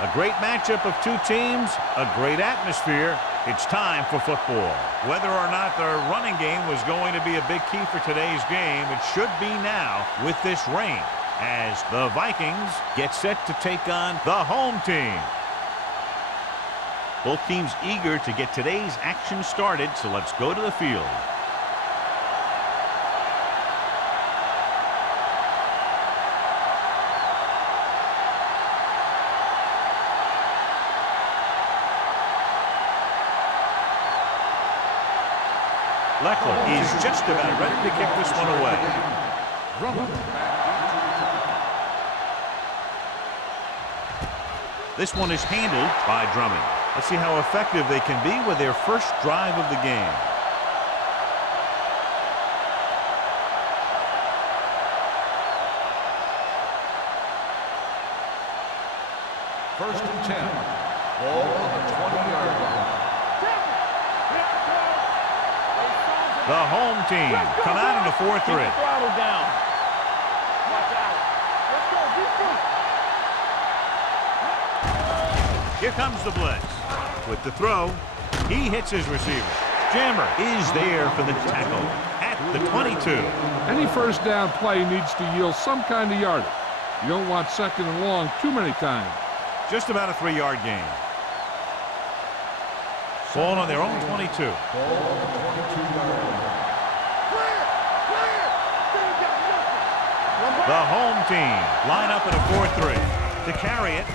A great matchup of two teams, a great atmosphere. It's time for football. Whether or not the running game was going to be a big key for today's game, it should be now with this rain, as the Vikings get set to take on the home team. Both teams eager to get today's action started, so let's go to the field. Leckler is just about ready to kick this one away. This one is handled by Drummond. Let's see how effective they can be with their first drive of the game. First and 10. Ball on the 20-yard line. The home team come out in a 4-3. Throttle down. Watch out. Let's go. Here comes the blitz. With the throw, he hits his receiver. Jammer is there for the tackle at the 22. Any first down play needs to yield some kind of yardage. You don't want second and long too many times. Just about a 3-yard gain. Ball on their own 22. Ball on the 22-yard line. The home team line up at a 4-3. To carry it,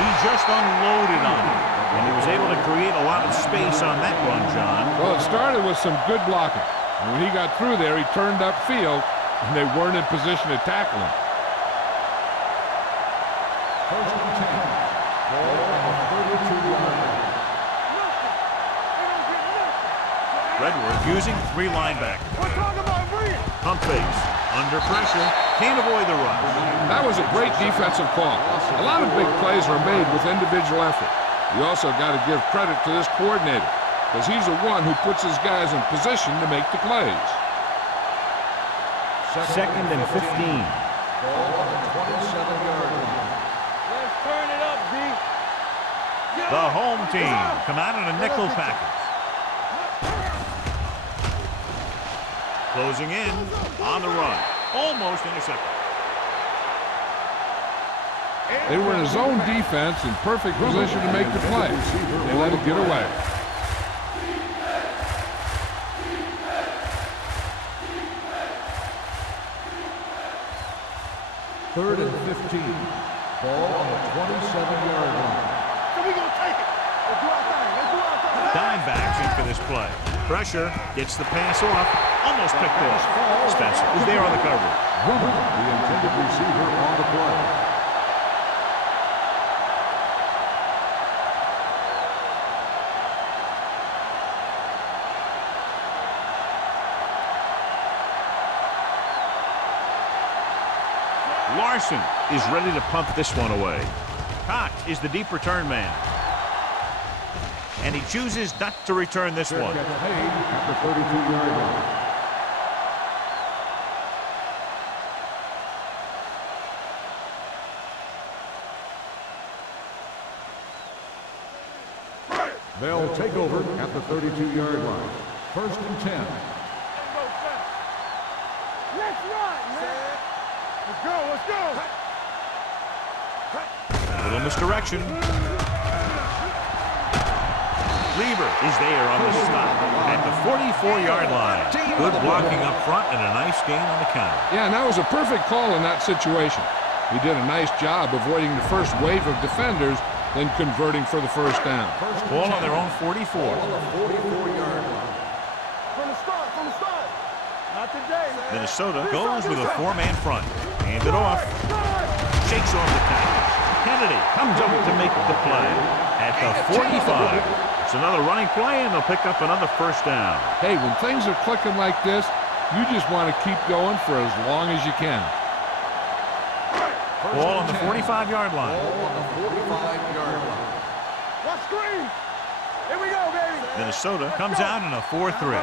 he just unloaded on it. And he was able to create a lot of space on that run, John. Well, it started with some good blocking. And when he got through there, he turned upfield, and they weren't in position to tackle him. First and 10. Ball on the 32-yard line. Redworth using 3 linebackers. We're talking about breathe. Pump fakes. Under pressure. Can't avoid the rush. That was a great defensive call. A lot of big plays are made with individual effort. You also got to give credit to this coordinator, because he's the one who puts his guys in position to make the plays. Second and 15. Ball on the 27-yard line. Let's turn it up, B. The home team come out in a nickel package. Closing in on the run. Almost intercepted. They were in his own defense in perfect position to make the play. They let it get away. Third and 15. Ball on the 27-yard line. So we gonna take it. Let's do our thing. Dimebacks in for this play. Pressure, gets the pass off, almost picked off. Spencer is there on the coverage. Drummond, the intended receiver on the play. Larson is ready to pump this one away. Cox is the deep return man. And he chooses not to return this one. Gets paid at the 32-yard line. They'll take over at the 32-yard line. First and 10. Let's run, man. Let's go. A little misdirection. Lieber is there on the stop at the 44-yard line. Good blocking up front and a nice gain on the counter. Yeah, and that was a perfect call in that situation. He did a nice job avoiding the first wave of defenders, then converting for the first down. Ball on their own 44. On the 44-yard line. From the start. Not today. Minnesota goes with a 4-man front. Hand it off. Shakes off the tackle. Kennedy comes up to make the play at the 45. It's another running play, and they'll pick up another first down. Hey, when things are clicking like this, you just want to keep going for as long as you can. Ball on the 45-yard line. Ball on the 45-yard line. Let's screen. Here we go, baby. Minnesota comes out in a 4-3.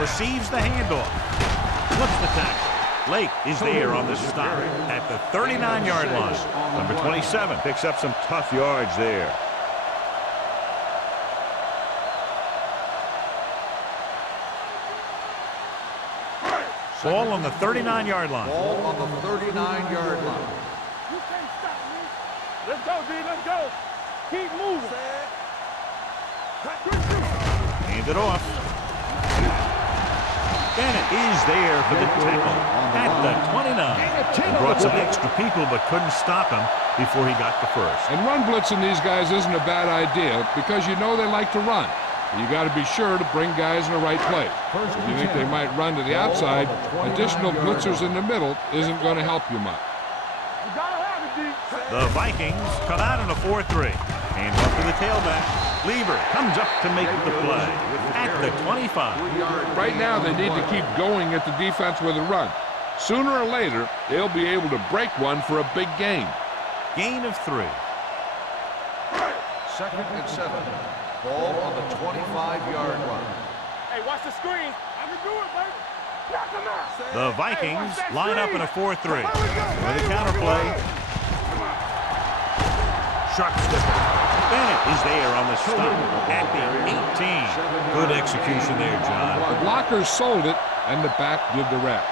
Receives the handoff. Flips the tackle. Lake is there on the stop at the 39-yard line. Number 27 picks up some tough yards there. Ball on the 39-yard line. Ball on the 39-yard line. You can't stop me. Let's go, D. Let's go. Keep moving. Hand it off. Bennett is there for the tackle at the 29. He brought some extra people but couldn't stop him before he got the first. And run blitzing these guys isn't a bad idea because you know they like to run. You got to be sure to bring guys in the right place. If you think they might run to the outside, additional blitzers in the middle isn't going to help you much. You gotta have it, D. The Vikings come out in a 4-3. Hand off to the tailback. Lever comes up to make the play at the 25. Right now, they need to keep going at the defense with a run. Sooner or later, they'll be able to break one for a big gain. Gain of 3. 2nd and 7. Ball on the 25-yard line. Hey, watch the screen. I can do it, baby. Knock him out. The Vikings line up in a 4-3. With a counter play. Sharp slipper. Bennett is there on the stop at the 18. Good execution there, John. The blockers sold it, and the back did the rest.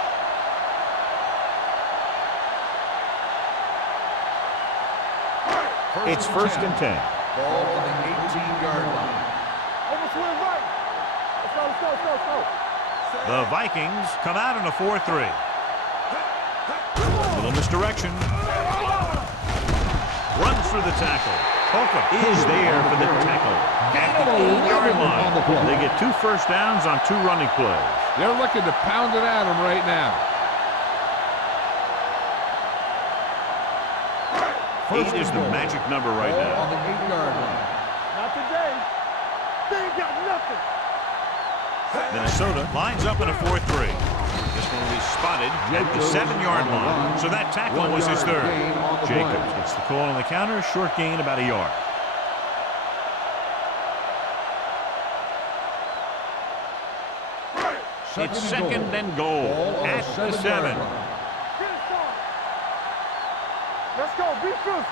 It's 1st and 10. Ball on the 18-yard line. Over swing right. Let's go, let's go, let's go, let's go. The Vikings come out in a 4-3. Little misdirection. Runs through the tackle. Holcomb is there for the tackle at the 8-yard line. They get 2 first downs on 2 running plays. They're looking to pound it at him right now. 8 is the magic number right Ball now. on the 8-yard line. Not today. They ain't got nothing. Minnesota lines up in a 4-3. This one will be spotted at the 7-yard line. So that tackle was his 3rd. Jacobs gets the call on the counter. Short gain about a yard. It's 2nd and goal at the 7. Get it started. Let's go. Be first.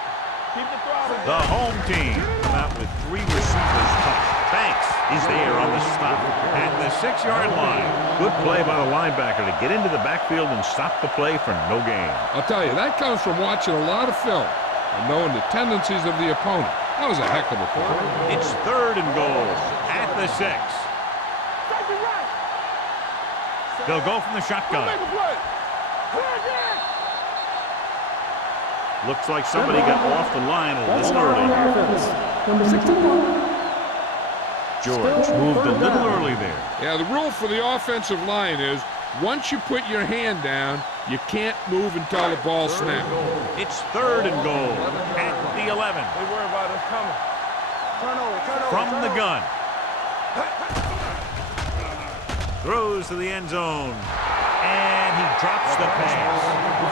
Keep the throttle. The home team come out with 3 receivers touched. Banks is there on the stop at the 6-yard line. Good play by the linebacker to get into the backfield and stop the play for no gain. I'll tell you, that comes from watching a lot of film and knowing the tendencies of the opponent. That was a heck of a play. It's 3rd and goal at the 6. Take it right. They'll go from the shotgun. Make a play. Play again. Looks like somebody got off the line a little early. Number 61. George moved a little early there. Yeah, the rule for the offensive line is once you put your hand down, you can't move until the ball snaps. It's 3rd and goal at the 11. They worry about us coming. Turn over. From the gun. Throws to the end zone. And he drops the pass.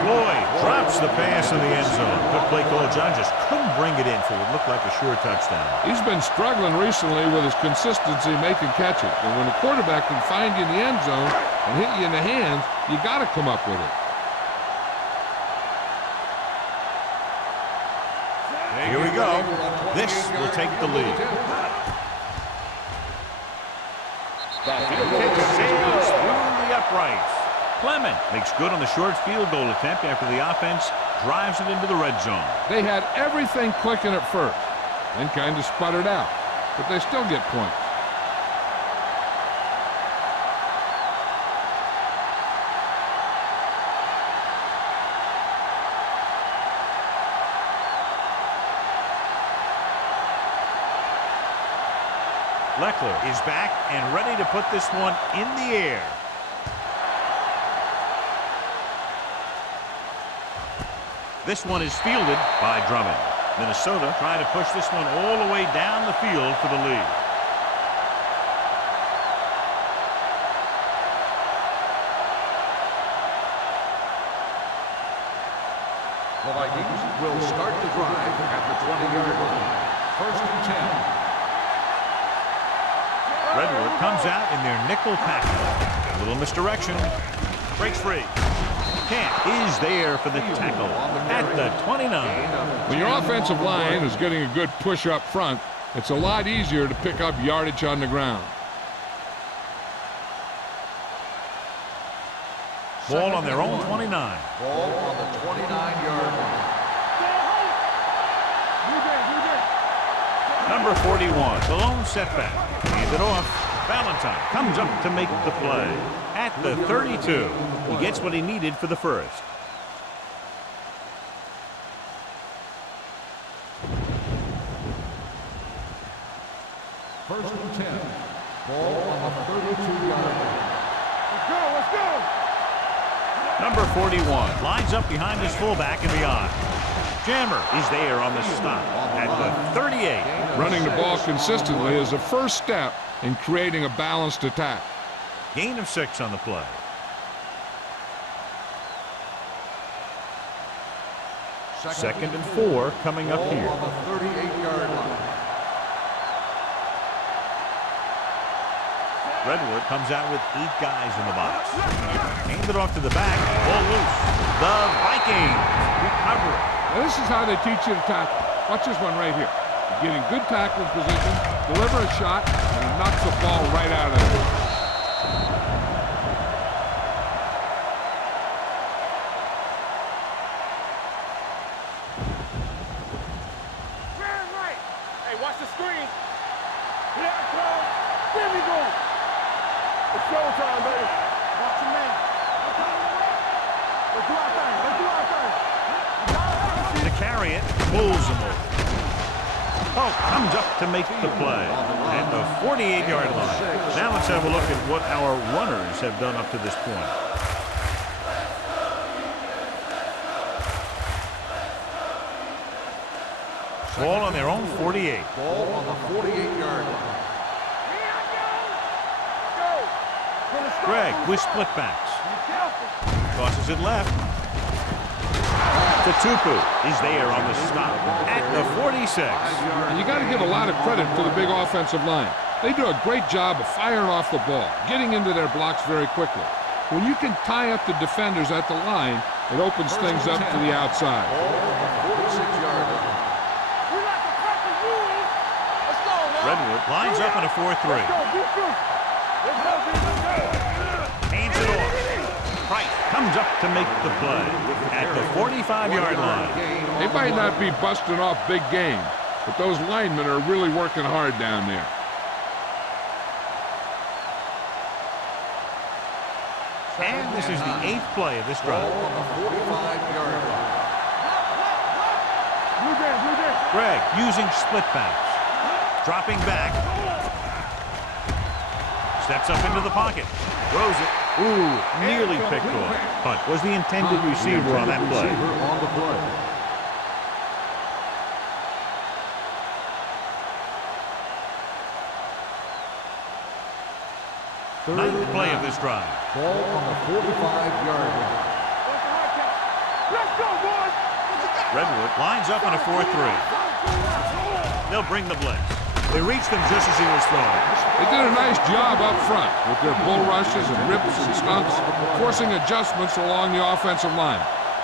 Floyd drops the pass in the end zone. Good play call. John just couldn't bring it in for what looked like a sure touchdown. He's been struggling recently with his consistency making catches. And when a quarterback can find you in the end zone and hit you in the hands, you got to come up with it. Here we go. This will take the lead. The field kick sails through the uprights. Clement makes good on the short field goal attempt after the offense drives it into the red zone. They had everything clicking at first, then kind of sputtered out, but they still get points. Leckler is back and ready to put this one in the air. This one is fielded by Drummond. Minnesota trying to push this one all the way down the field for the lead. The Vikings will start the drive at the 20-yard line. 1st and 10. Redwood comes out in their nickel package. A little misdirection. Breaks free. Camp is there for the tackle at the 29. When your offensive line is getting a good push up front, it's a lot easier to pick up yardage on the ground. Ball on their own 29. Ball on the 29-yard line. Number 41, the lone setback. Hand it off. Valentine comes up to make the play at the 32. He gets what he needed for the first. First and 10. Ball on the 32-yard line. Let's go. Number 41 lines up behind his fullback and beyond. Jammer is there on the stop at the 38. Running the ball consistently is the first step in creating a balanced attack. Gain of 6 on the play. Second and 4 coming up here. On the 38-yard line. Redwood comes out with 8 guys in the box. Hand it off to the back. Ball loose. The Vikings recover it. Now this is how they teach you to tackle. Watch this one right here. You get in good tackling position, deliver a shot, and he knocks the ball right out of there. Right. Hey, watch the screen. Here I come. There we go. It's showtime, baby. Watch your man. Let's do our thing. Let's do our thing. To carry it, pulls him over. Oh, comes up to make the play at the 48-yard line. Now let's have a look at what our runners have done up to this point. Ball on their own 48. Ball on the 48-yard line. Greg with split backs. Tosses it left. Tupu is there on the stop at the 46. And you got to give a lot of credit to the big offensive line. They do a great job of firing off the ball, getting into their blocks very quickly. When you can tie up the defenders at the line, it opens things up to the outside. Ball on the 46-yard line. Redwood lines up in a 4-3. Hands it off. Price comes up to make the play at the 45-yard line. They might not be busting off big game, but those linemen are really working hard down there. And this is the 8th play of this drive. Ball on the 45-yard line. Greg using split backs. Dropping back. Steps up into the pocket. Throws it. Ooh, nearly picked off. But was the intended receiver on that play. On the play. Ninth play of this drive. Ball on the 45-yard line. Let's go, boys. Redwood lines up in a 4-3. They'll bring the blitz. They reached him just as he was throwing. They did a nice job up front with their bull rushes and rips and stunts, forcing adjustments along the offensive line.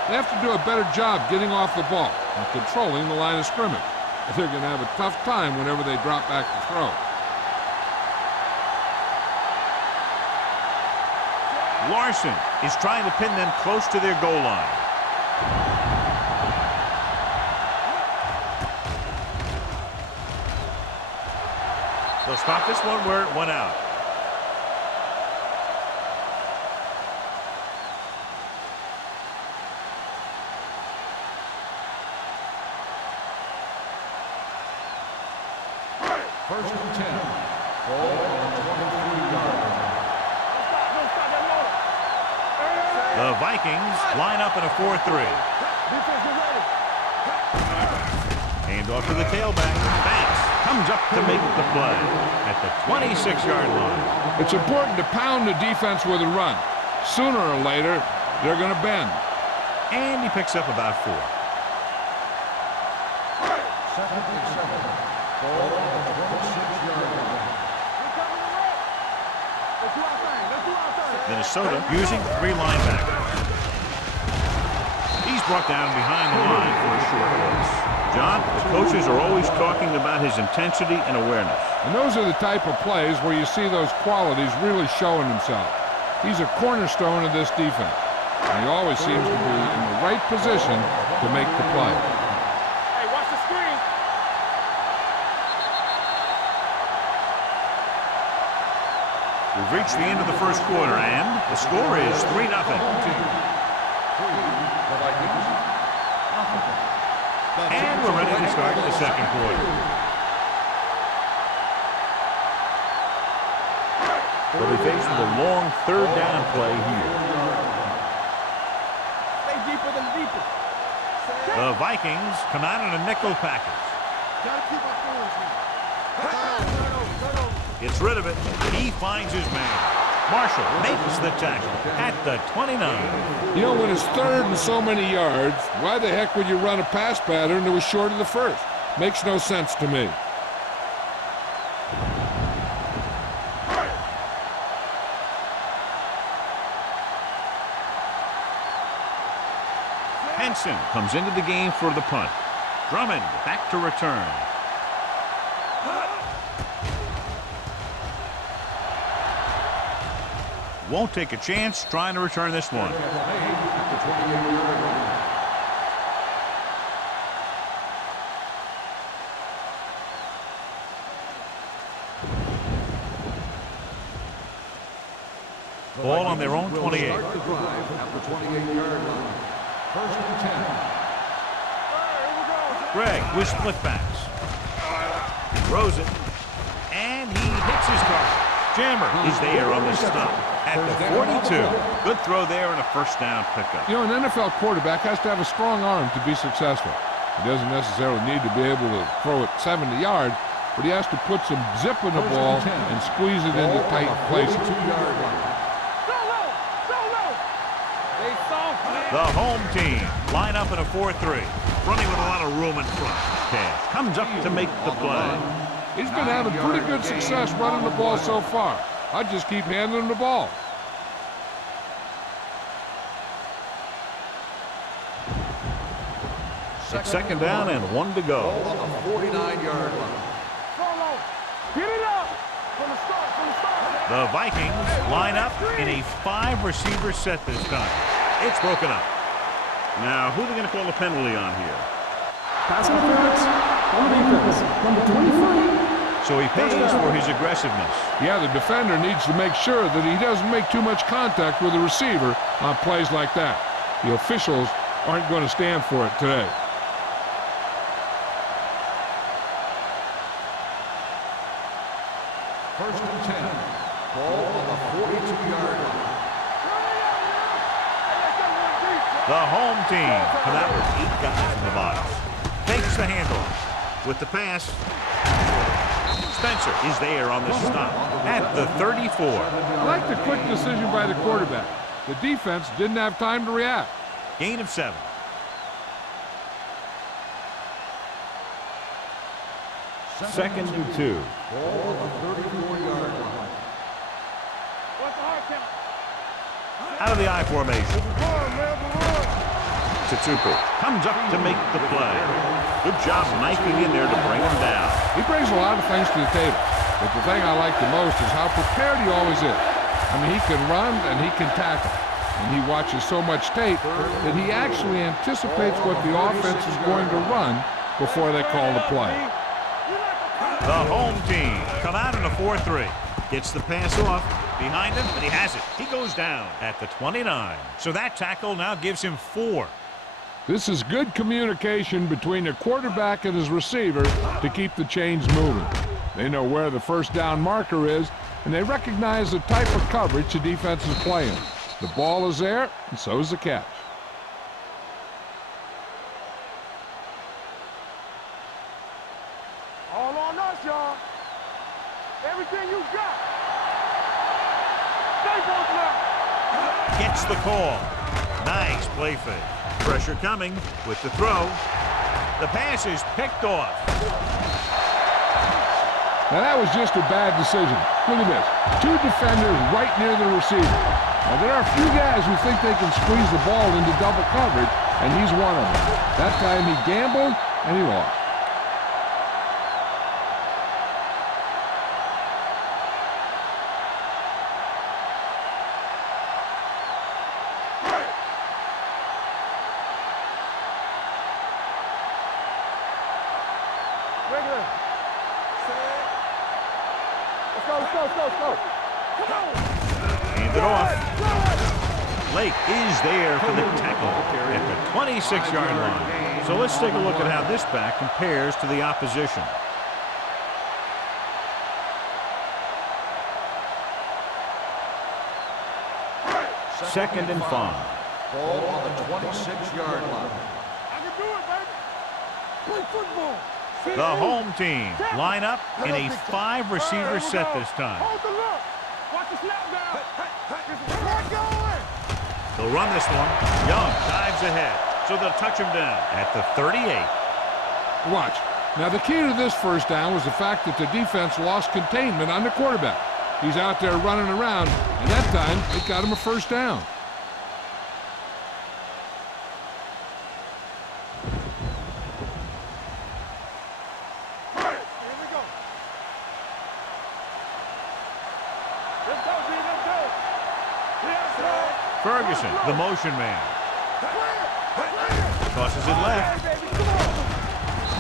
They have to do a better job getting off the ball and controlling the line of scrimmage. They're going to have a tough time whenever they drop back to throw. Larson is trying to pin them close to their goal line. They'll stop this one where it went out. First and 10. Ball on the 23-yard line. The Vikings line up in a 4-3. Hand off to the tailback. Banks comes up to make the play at the 26-yard line. It's important to pound the defense with a run. Sooner or later, they're going to bend. And he picks up about 4. Second and 7. Ball on the 26-yard line. Let's do our thing. Let's do Minnesota using 3 linebackers. He's brought down behind the line for a short loss. John, the coaches are always talking about his intensity and awareness. And those are the type of plays where you see those qualities really showing himself. He's a cornerstone of this defense. And he always seems to be in the right position to make the play. Hey, watch the screen. We've reached the end of the first quarter, and the score is 3-0. And we're ready to start the second quarter. They'll be faced with a long third down play here. Stay deeper than deeper. The Vikings come out in a nickel package. Gotta keep our forwards. Gets rid of it. He finds his man. Marshall makes the tackle at the 29. You know, when it's third and so many yards, why the heck would you run a pass pattern that was short of the first? Makes no sense to me. Henson comes into the game for the punt. Drummond back to return. Won't take a chance trying to return this one. Ball on their own 28. Start the drive at the 28-yard line. First and 10. Greg with split backs. Throws it. And he hits his target. Jammer is there on the stop at the 42. Good throw there and a first down pickup. You know, an NFL quarterback has to have a strong arm to be successful. He doesn't necessarily need to be able to throw it 70 yards, but he has to put some zip in the ball and squeeze it into tight places. The home team line up in a 4-3, running with a lot of room in front. Cash comes up to make the play. He's been having pretty good success running the ball so far. I'd just keep handing him the ball. It's second down and 1 to go. On the 49-yard line. Get it up from the start. The Vikings line up in a 5-receiver set this time. It's broken up. Now, who are they going to call a penalty on here? Pass interference on the defense. Number 25. So he pays for his aggressiveness. Yeah, the defender needs to make sure that he doesn't make too much contact with the receiver on plays like that. The officials aren't going to stand for it today. First and 10. Ball on the 42-yard line. The home team come out with 8 guys in the box. Takes the handle. With the pass, Spencer is there on the stop at the 34. I like the quick decision by the quarterback. The defense didn't have time to react. Gain of 7. Second and 2. Ball on the 34-yard line. What's the hard count? Out of the I formation. Tatupu comes up to make the play. Good job knifing in there to bring him down. He brings a lot of things to the table, but the thing I like the most is how prepared he always is. I mean, he can run and he can tackle, and he watches so much tape that he actually anticipates what the offense is going to run before they call the play. The home team come out in a 4-3. Gets the pass off. Behind him, but he has it. He goes down at the 29. So that tackle now gives him 4. This is good communication between the quarterback and his receiver to keep the chains moving. They know where the first down marker is, and they recognize the type of coverage the defense is playing. The ball is there, and so is the catch. All on us, y'all. Everything you got. Stay both now. Gets the call. Nice play fake. Pressure coming with the throw. The pass is picked off. Now that was just a bad decision. Look at this. 2 defenders right near the receiver. Now there are a few guys who think they can squeeze the ball into double coverage, and he's one of them. That time he gambled, and he lost. Regular. Set. Let's go, let's go, let's go, let's go. Come on. Hand it off. Lake is there for the tackle at the 26-yard line. So let's take a look at how this back compares to the opposition. Second and 5. Ball on the 26-yard line. I can do it, baby. Play football. The home team line up in a 5-receiver set this time. Hold the look. Watch the snap down. We're going. They'll run this one. Young dives ahead, so they'll touch him down at the 38. Watch. Now the key to this first down was the fact that the defense lost containment on the quarterback. He's out there running around, and that time it got him a first down. Ferguson, the motion man. Tosses it left.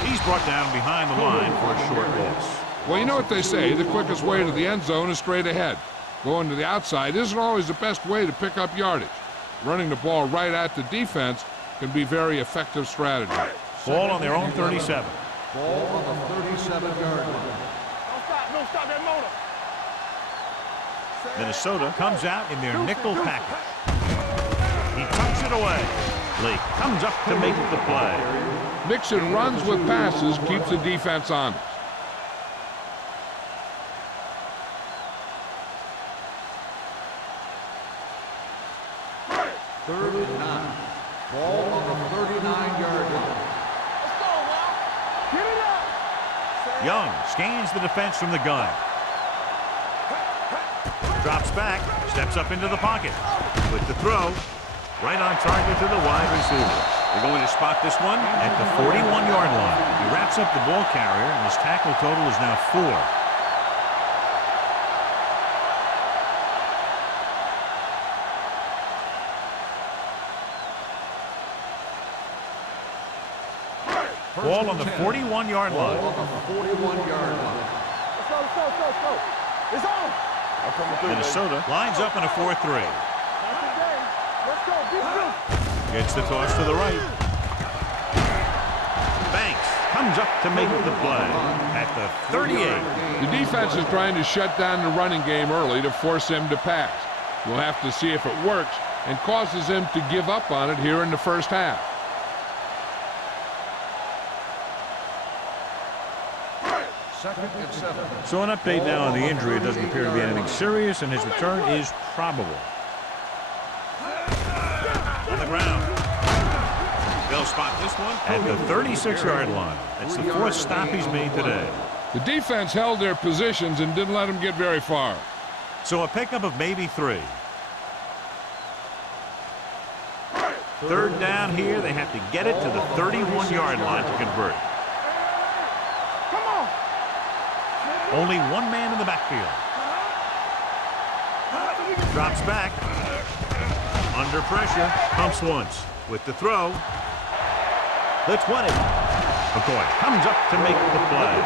He's brought down behind the line for a short loss. Well, you know what they say, the quickest way to the end zone is straight ahead. Going to the outside isn't always the best way to pick up yardage. Running the ball right at the defense can be very effective strategy. Ball on their own 37. Ball on the 37-yard line. Don't stop that motor. Minnesota comes out in their nickel package. He tucks it away. Lake comes up to make the play. Mixing runs with passes keeps the defense honest. Third and 9. Ball on the 39-yard line. Let's go, Will. Get it up. Young scans the defense from the gun. Drops back, steps up into the pocket. With the throw, right on target to the wide receiver. They're going to spot this one at the 41-yard line. He wraps up the ball carrier, and his tackle total is now 4. Ball on the 41-yard line. Ball on the 41-yard line. Let's go, let's go, let's go, let's go. It's on. Minnesota lines up in a 4-3. That's the game. Let's go. Beat them. Gets the toss to the right. Banks comes up to make the play at the 38. The defense is trying to shut down the running game early to force him to pass. We'll have to see if it works and causes him to give up on it here in the first half. Second and 7. So an update now on the injury. It doesn't appear to be anything serious, and his return is probable. On the ground. They'll spot this one at the 36-yard line. That's the 4th stop he's made today. The defense held their positions and didn't let him get very far. So a pickup of maybe 3. Third down here. They have to get it to the 31-yard line to convert. Only one man in the backfield. Drops back. Under pressure. Pumps once. With the throw. The 20. McCoy comes up to make the play.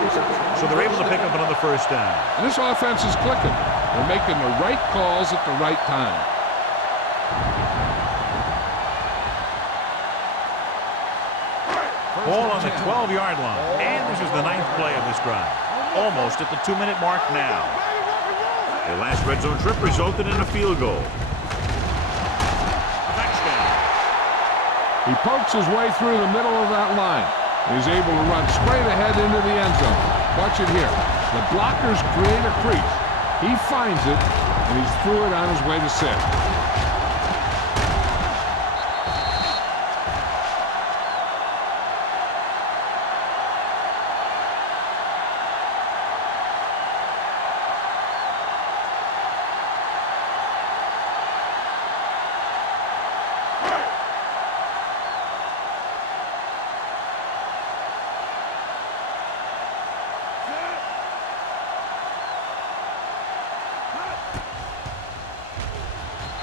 So they're able to pick up another first down. And this offense is clicking. They're making the right calls at the right time. Ball on the 12-yard line. And this is the 9th play of this drive. Almost at the 2-minute mark now. Their last red zone trip resulted in a field goal. Touchdown. He pokes his way through the middle of that line. He's able to run straight ahead into the end zone. Watch it here. The blockers create a crease. He finds it, and he's through it on his way to 6.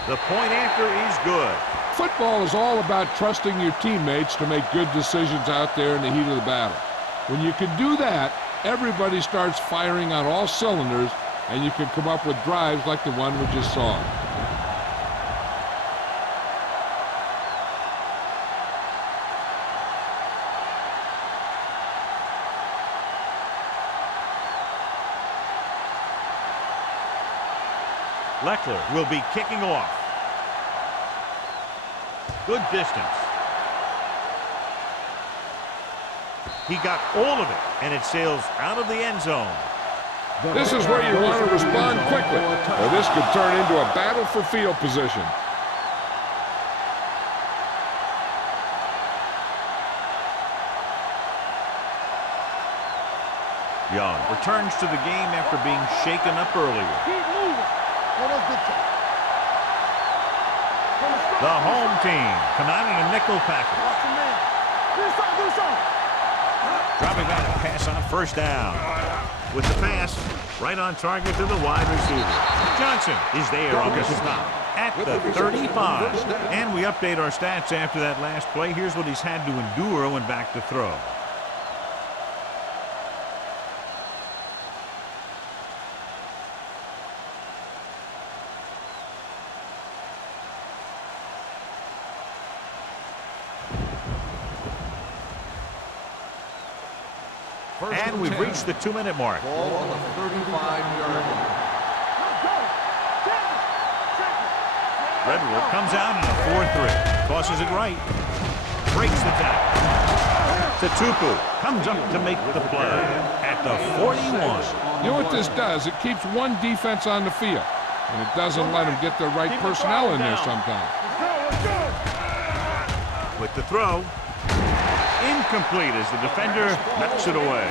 The point after is good. Football is all about trusting your teammates to make good decisions out there in the heat of the battle. When you can do that, everybody starts firing on all cylinders, and you can come up with drives like the one we just saw. Leckler will be kicking off. Good distance. He got all of it, and it sails out of the end zone. This is where you want to respond quickly, or this could turn into a battle for field position. Young returns to the game after being shaken up earlier. Keep moving. The home team come out in a nickel package. Dropping back to pass on first down. With the pass, right on target to the wide receiver. Johnson is there on the stop at the 35. And we update our stats after that last play. Here's what he's had to endure when back to throw. And we've reached the 2-minute mark. Ball on the 35-yard line. Redwood comes out in a 4-3. Tosses it right. Breaks the tackle. Tatupu comes up to make the play at the 41. You know what this does? It keeps one defense on the field, and it doesn't let them get the right personnel in there sometimes. With the throw. Incomplete as the defender knocks it away.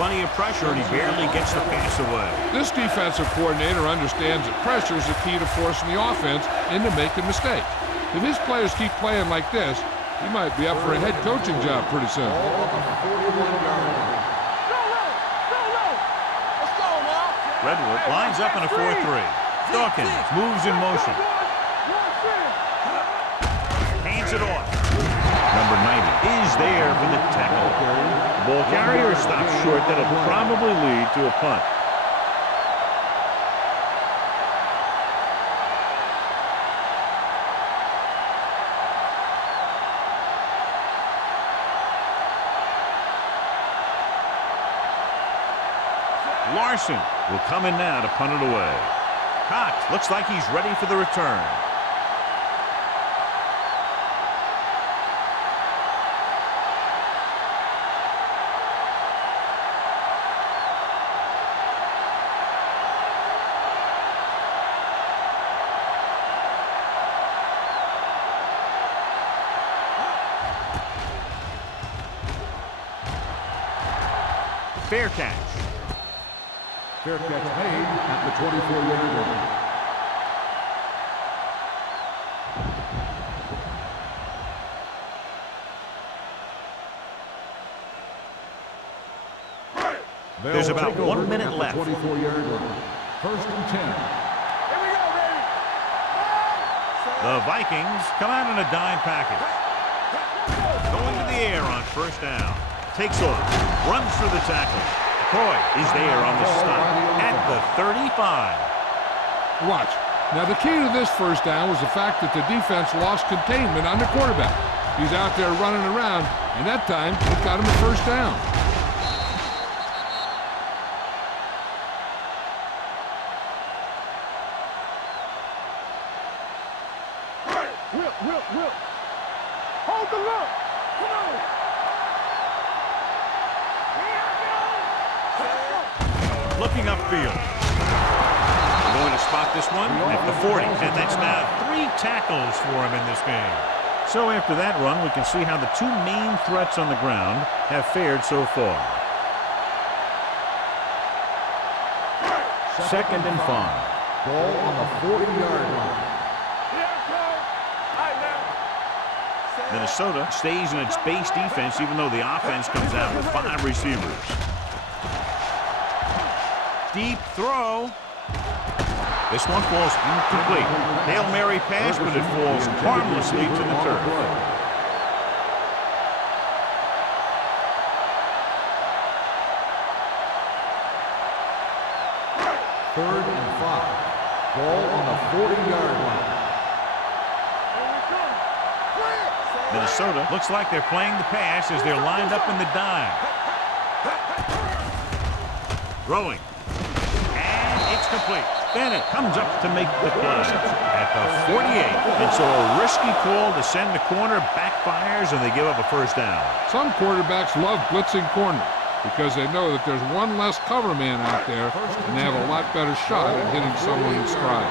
Plenty of pressure, and he barely gets the pass away. This defensive coordinator understands that pressure is the key to forcing the offense into making mistakes. If his players keep playing like this, he might be up for a head coaching job pretty soon. Redwood lines up in a 4-3. Dawkins moves in motion. Hands it off. Number 90 is there for the tackle. The ball carrier stops short. That'll probably lead to a punt. Larson will come in now to punt it away. Cox looks like he's ready for the return. Fair catch. Fair catch made at the 24-yard line. There's about 1 minute left. 24-yard line. First and 10. Here we go, baby. The Vikings come out in a dime package. Going to the air on first down. Takes off. Runs through the tackle. Coy is there on the stop at the 35. Watch. Now, the key to this first down was the fact that the defense lost containment on the quarterback. He's out there running around, and that time it got him a first down. Whip. Hold the look. Come on. Looking upfield. We're going to spot this one at the 40, and that's now 3 tackles for him in this game. So after that run, we can see how the 2 main threats on the ground have fared so far. Second and 5. Ball on the 40-yard line. Minnesota stays in its base defense, even though the offense comes out with 5 receivers. Deep throw. This one falls incomplete. Hail Mary pass, but it falls harmlessly to the turf. Third and 5. Ball on the 40-yard line. Minnesota looks like they're playing the pass as they're lined up in the dime. Throwing. And it's complete. Bennett comes up to make the play at the 48. And so a risky call to send the corner backfires, and they give up a first down. Some quarterbacks love blitzing corners because they know that there's one less cover man out there, and they have a lot better shot at hitting someone in stride.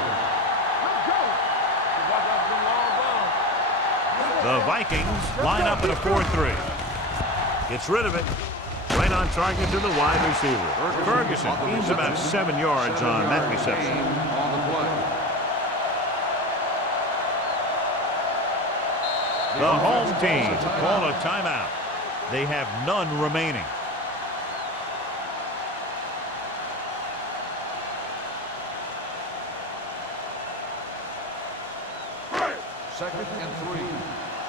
The Vikings line up in a 4-3. Gets rid of it. Right on target to the wide receiver. Ferguson gains about 7 yards on that reception. On the play. The home team call a timeout. They have none remaining. Second and 3.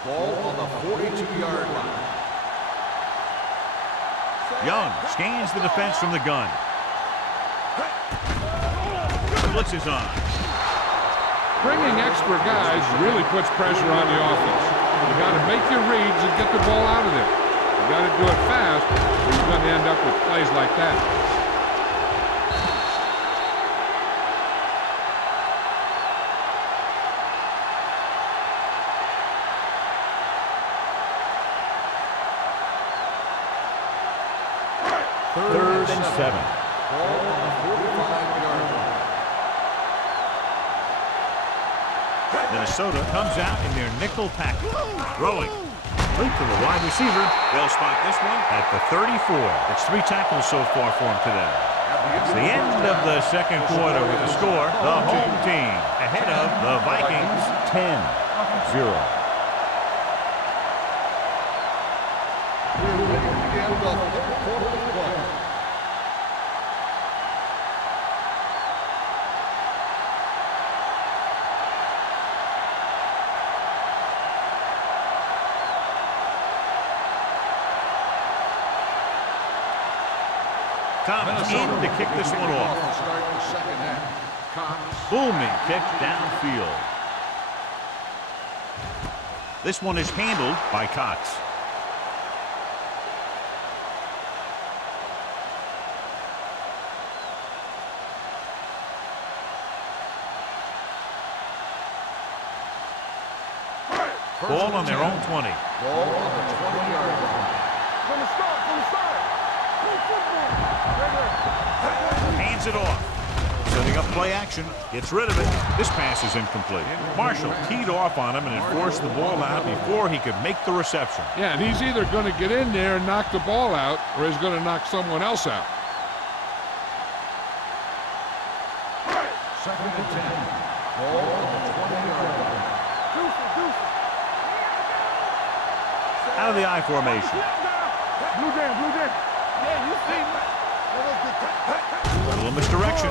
Ball on the 42-yard line. Young scans the defense from the gun. The blitz is on. Bringing extra guys really puts pressure on the offense. You got to make your reads and get the ball out of there. You got to do it fast, or you're going to end up with plays like that. Third and 7. Ball on the 45-yard line. Minnesota comes out in their nickel package. Throwing. Complete to the wide receiver. They'll spot this one at the 34. It's 3 tackles so far for him today. It's the end of the second quarter with the score. The home team ahead of the Vikings 10-0. We're ready to begin the third quarter of play. Thomas in to kick this one off. To start the second half. Cox. Booming kick downfield. This one is handled by Cox. Ball on their own 20. Ball on the 20-yard line. From the start. Play football. Hands it off. Setting up play action. Gets rid of it. This pass is incomplete. Marshall teed off on him and enforced the ball out before he could make the reception. Yeah, and he's either going to get in there and knock the ball out, or he's going to knock someone else out. Second and 10. Ball on the 20-yard line. Out of the I formation. Blue jam. Yeah, you see me. A little misdirection.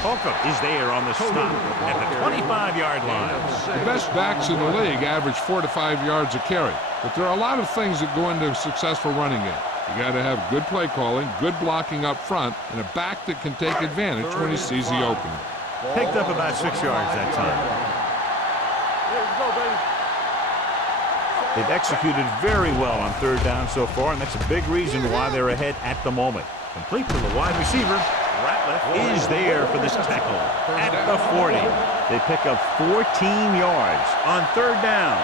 Holcomb is there on the stop at the 25-yard line. The best backs in the league average 4 to 5 yards a carry, but there are a lot of things that go into a successful running game. You got to have good play calling, good blocking up front, and a back that can take advantage when he sees the opening. Picked up about 6 yards that time. Let's go, baby. They've executed very well on third down so far, and that's a big reason why they're ahead at the moment. Complete to the wide receiver. Ratliff is there for this tackle at the 40. They pick up 14 yards on third down.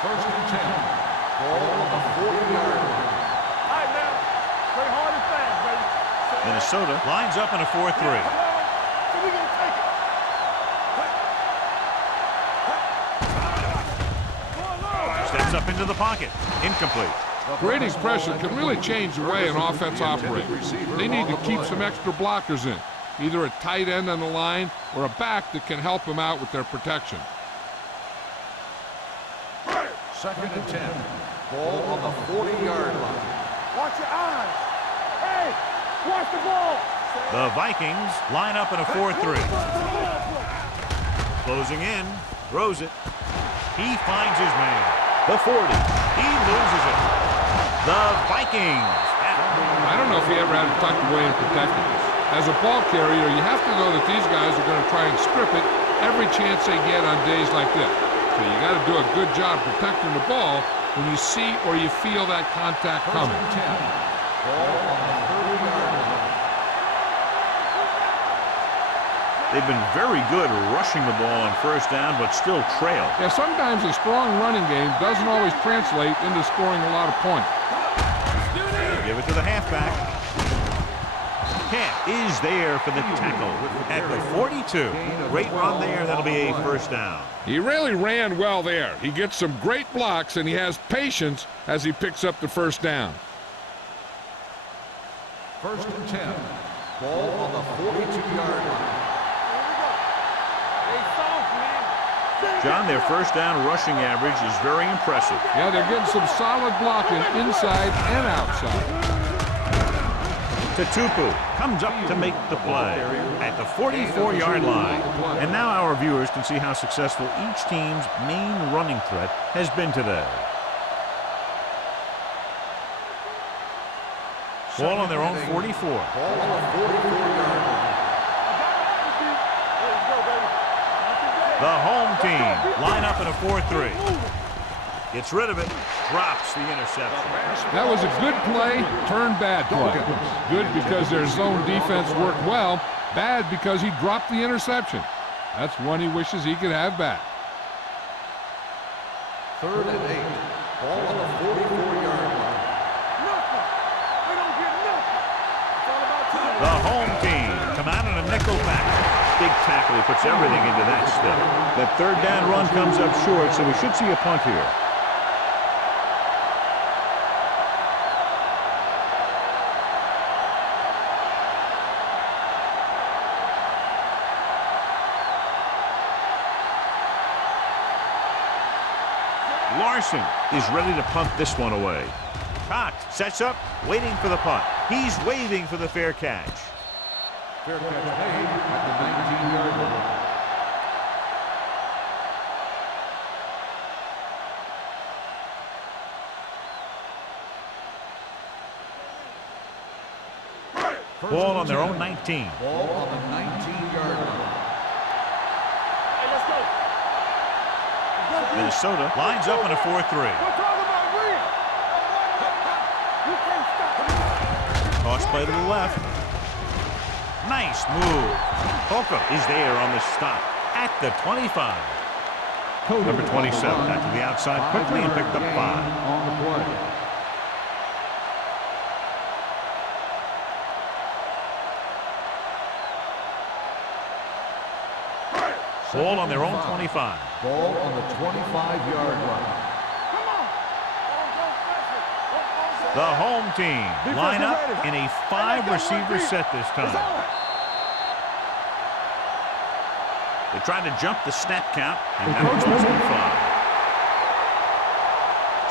First and 10. Ball on the 40-yard line. All right, now. Play hard and fast, baby. Minnesota lines up in a 4-3. So we gonna take it. Steps up into the pocket. Incomplete. Creating pressure can really change the way an offense operates. They need to keep some extra blockers in, either a tight end on the line or a back that can help them out with their protection. Second and 10. Ball on the 40-yard line. Watch your eyes. Hey, watch the ball. The Vikings line up in a 4-3. Closing in, throws it. He finds his man. The 40. He loses it. The Vikings. I don't know if he ever had it tucked away and protected. As a ball carrier, you have to know that these guys are going to try and strip it every chance they get on days like this. So you got to do a good job protecting the ball when you see or you feel that contact coming. Ball on the 30-yard line. They've been very good rushing the ball on first down, but still trail. Yeah, sometimes a strong running game doesn't always translate into scoring a lot of points. Give it to the halfback. Camp is there for the tackle at the 42. Great run there. That'll be a first down. He really ran well there. He gets some great blocks, and he has patience as he picks up the first down. 1st and 10. Ball on the 42-yard line. John, their first down rushing average is very impressive. Yeah, they're getting some solid blocking inside and outside. Tupu comes up to make the play at the 44-yard line. And now our viewers can see how successful each team's main running threat has been today. Ball on their own 44. Ball on the 44-yard line. The home team line up in a 4-3. Gets rid of it, drops the interception. That was a good play, turned bad play. Good because their zone defense worked well, bad because he dropped the interception. That's one he wishes he could have back. 3rd and 8. Ball on the 44-yard line. The home team come out in a nickel back. Big tackle. He puts everything into that step. That third down run comes up short, so we should see a punt here. Larson is ready to punt this one away. Cox sets up, waiting for the punt. He's waving for the fair catch. Fair catch made at the 19-yard line. Ball on their own 19. Ball on the 19-yard line. Minnesota lines up in a 4-3. Toss play to the left. Nice move. Hoka is there on the stop at the 25. Number 27 got to the outside quickly and picked up 5. On the play. Ball on their own 25. Ball on the 25-yard line. The home team line up in a 5-receiver set this time. They tried to jump the snap count and that was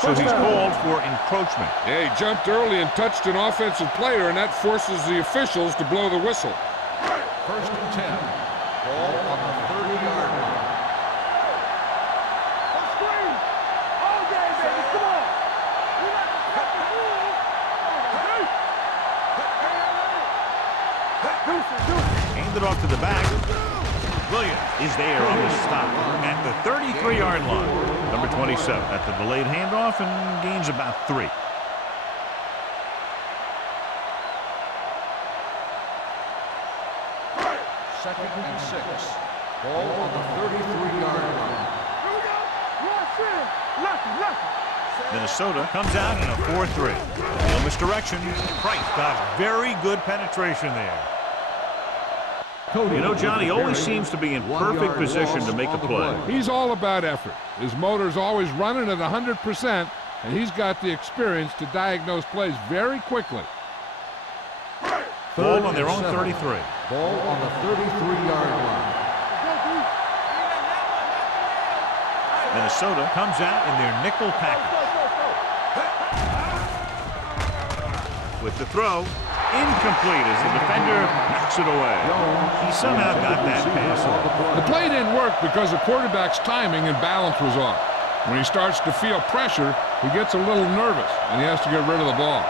5. So he's called for encroachment. Yeah, he jumped early and touched an offensive player, and that forces the officials to blow the whistle. 1st and 10. Ball on the 30-yard line. Handed off to the back. Williams is there on the stop at the 33-yard line. Number 27 at the delayed handoff and gains about 3. Second and 6. Ball on the 33-yard line. Minnesota comes out in a 4-3. No misdirection. Price got very good penetration there. You know, John, he always seems to be in perfect position to make a play. He's all about effort. His motor's always running at 100%, and he's got the experience to diagnose plays very quickly. Ball on their own 33. Ball on the 33-yard line. Minnesota comes out in their nickel package. with the throw. Incomplete as the defender knocks it away. He somehow got that pass off. The play didn't work because the quarterback's timing and balance was off. When he starts to feel pressure, he gets a little nervous, and he has to get rid of the ball.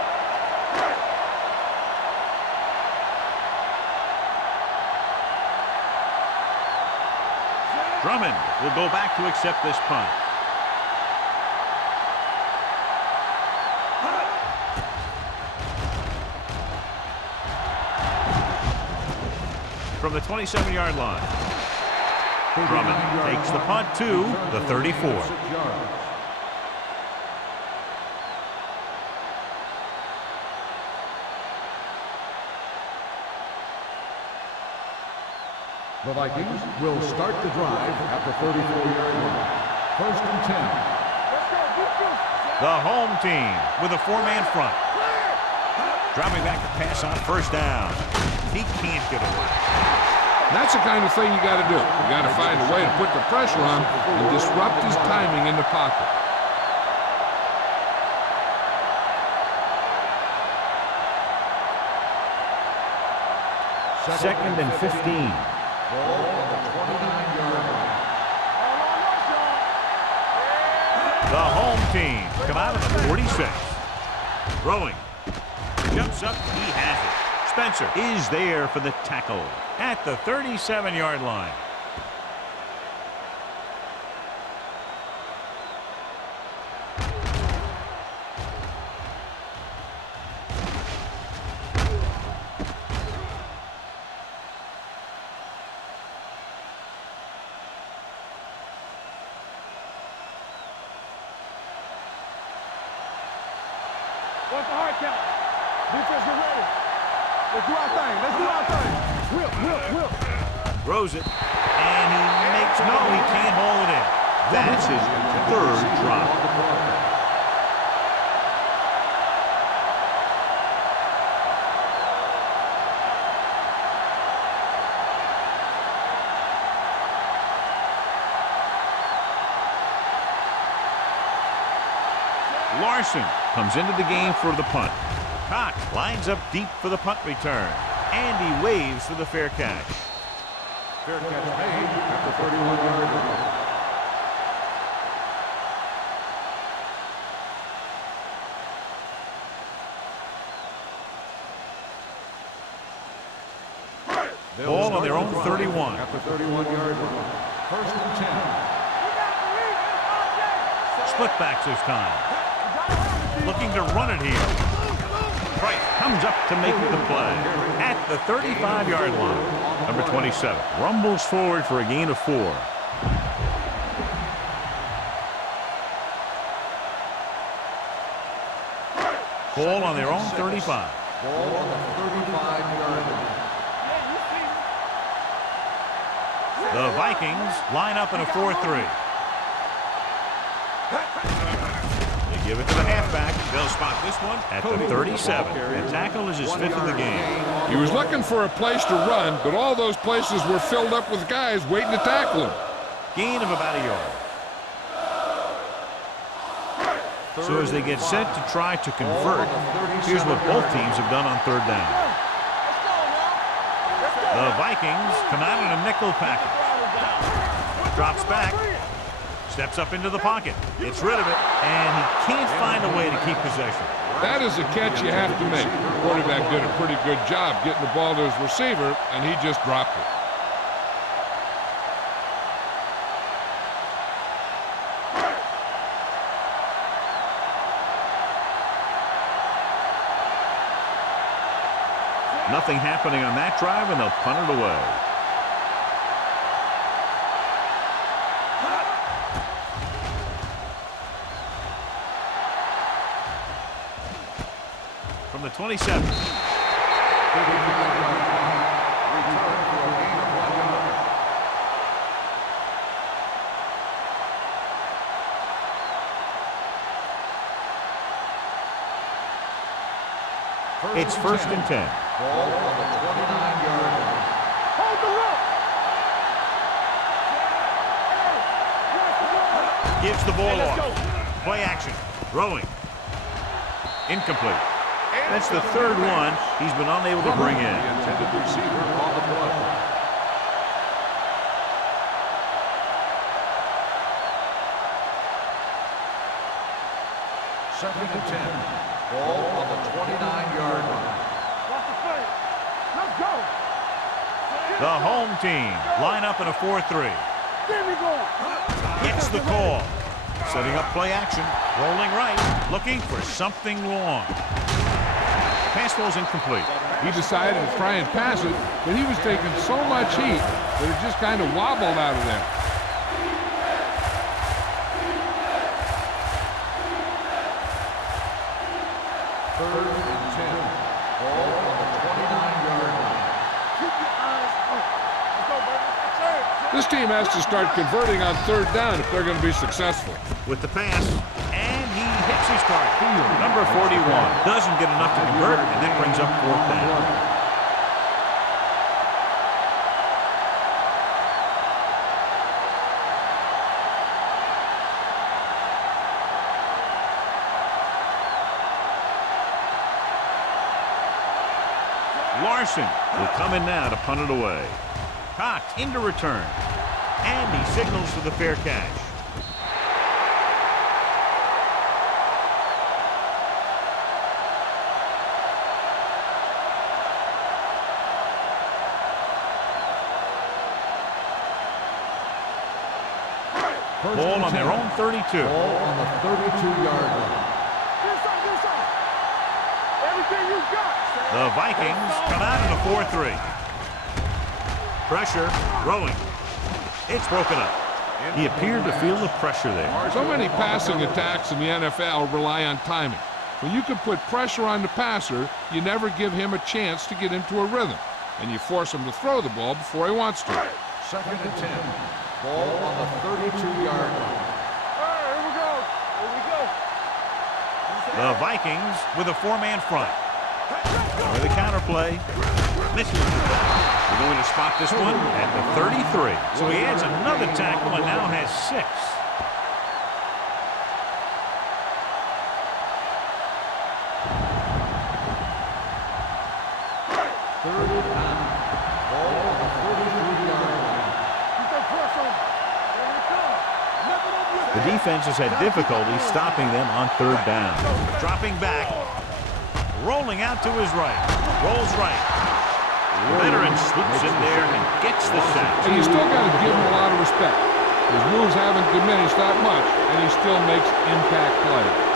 Drummond will go back to accept this punt. From the 27-yard line. Drummond takes the punt to the 34. The Vikings will start the drive at the 34-yard line. 1st and 10. The home team with a 4-man front. Dropping back to pass on 1st down. He can't get away. That's the kind of thing you got to do. You got to find a way to put the pressure on and disrupt his timing in the pocket. Second and 15. Ball on the 29-yard line. The home team come out of the 46. Throwing. Jumps up. He has it. Spencer is there for the tackle at the 37-yard line. What's the hard count? Defense, get ready. Let's do our thing. Let's do our thing. Whip. Throws it, and he makes no, he can't hold it in. That's his 3rd drop. Larson comes into the game for the punt. Cox lines up deep for the punt return. And he waves for the fair catch. Fair catch made at the 31-yard line. Ball on their own 31. At the 31-yard line. 1st and 10. Split backs this time. Looking to run it here. Price comes up to make the play at the 35-yard line. Number 27 rumbles forward for a gain of 4. Ball on their own 35. Ball on the 35-yard line. The Vikings line up in a 4-3. They give it to the halfback. They'll spot this one at the 37. And tackle is his 5th of the game. He was looking for a place to run, but all those places were filled up with guys waiting to tackle him. Gain of about a yard. So as they get set to try to convert, here's what both teams have done on 3rd down. The Vikings come out in a nickel package. Drops back. Steps up into the pocket. Gets rid of it. And he can't find a way to keep possession. That is a catch you have to make. The quarterback did a pretty good job getting the ball to his receiver, and he just dropped it. Nothing happening on that drive, and they'll punt it away. From the 27. It's 1st and 10. Ball on the 29-yard line. Hold the look. Gives the ball off. Play action. Throwing. Incomplete. That's the third one he's been unable to bring in. The intended receiver on the play. Second and 10. Ball on the 29-yard line. Watch the play. Let's go. The home team line up in a 4-3. There we go. Gets the call. Setting up play action. Rolling right. Looking for something long. Pass ball's incomplete. He decided to try and pass it, but he was taking so much heat that it just kind of wobbled out of there. Third and 10. Ball on the 29-yard line. Keep your eyes open. Let's go, baby. That's it. This team has to start converting on third down if they're going to be successful. With the pass, and he hits his target. Number 41 doesn't get enough to convert, and that brings up fourth down. Larson will come in now to punt it away. Cox into return, and he signals for the fair catch. Ball on their own 32. Ball on the 32-yard line. Get some. Everything you got. The Vikings come out in a 4-3. Pressure, throwing. It's broken up. He appeared to feel the pressure there. So many passing attacks in the NFL rely on timing. When you can put pressure on the passer, you never give him a chance to get into a rhythm, and you force him to throw the ball before he wants to. Second and 10. Ball on the 32-yard line. All right, here we go. The Vikings with a four-man front. Or the counterplay. Misses. We're going to spot this one at the 33. So he adds another tackle and now has 6. Third and 9. Ball on the 33-yard line. Keep that pressure. Here we come. Lift it up your The defense has had difficulty stopping them on third down. Dropping back. Rolling out to his right. Rolls right. The veteran swoops in there and gets the sack. And you still got to give him a lot of respect. His moves haven't diminished that much, and he still makes impact plays.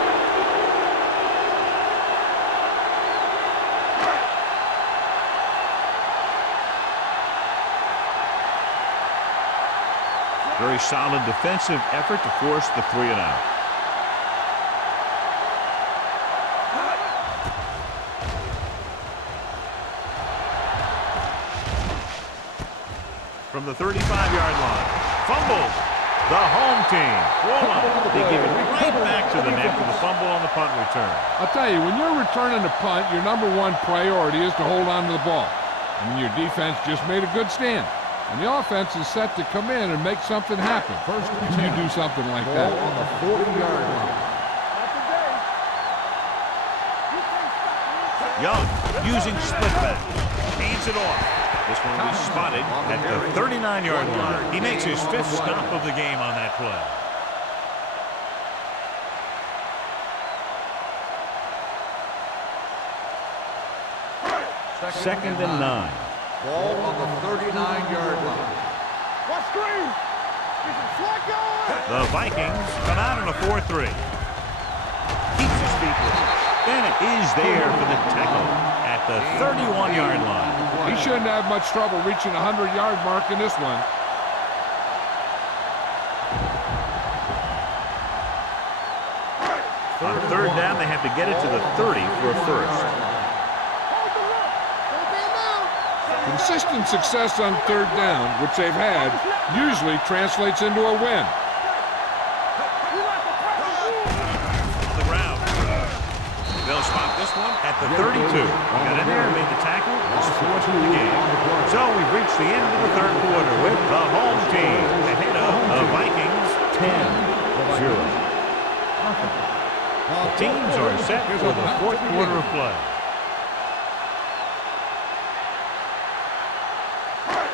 Very solid defensive effort to force the 3-and-out. From the 35-yard line. Fumbles. The home team. They give it right back to the net for the fumble on the punt return. I'll tell you, when you're returning a punt, your number one priority is to hold on to the ball. And your defense just made a good stand. And the offense is set to come in and make something happen. First, you do something like that. Ball on the 40-yard line. Young using split back. Hands it off. This one will be spotted at the 39-yard line. He makes his 5th stop of the game on that play. Second and 9. Ball on the 39-yard line. Watch screen. Is it flat going? The Vikings come out in a 4-3. Keeps his feet with it. Bennett is there for the tackle at the 31-yard line. He shouldn't have much trouble reaching the 100-yard mark in this one. On third down, they have to get it to the 30 for a first. Consistent success on third down, which they've had, usually translates into a win. On the ground. They'll spot this one at the 32. Got in there and made the tackle. This is forced in the game. So we've reached the end of the third quarter with the home team ahead of the Vikings 10-0. The teams are set for the fourth quarter of play.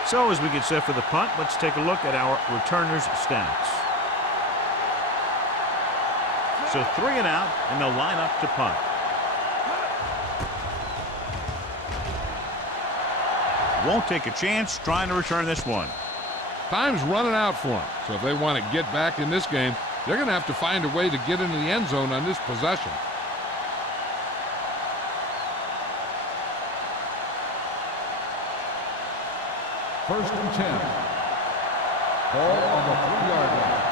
So as we get set for the punt, let's take a look at our returners' stats. So 3 and out, and they'll line up to punt. Won't take a chance trying to return this one. Time's running out for them, so if they want to get back in this game, they're going to have to find a way to get into the end zone on this possession. First and 10. Ball on the 3-yard line.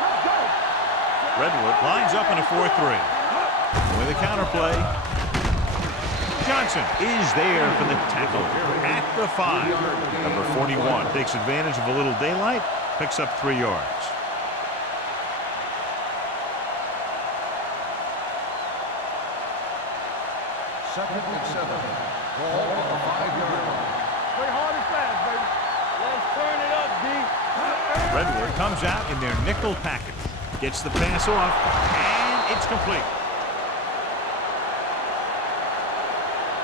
Let's go. Redwood lines up in a 4-3. With a counter play. Johnson is there for the tackle at the 5. Number 41 takes advantage of a little daylight, picks up 3 yards. Second and 7. Ball on the 5-yard line. Play hard and fast, baby. Let's turn it up, D. Redwood comes out in their nickel package. Gets the pass off, and it's complete.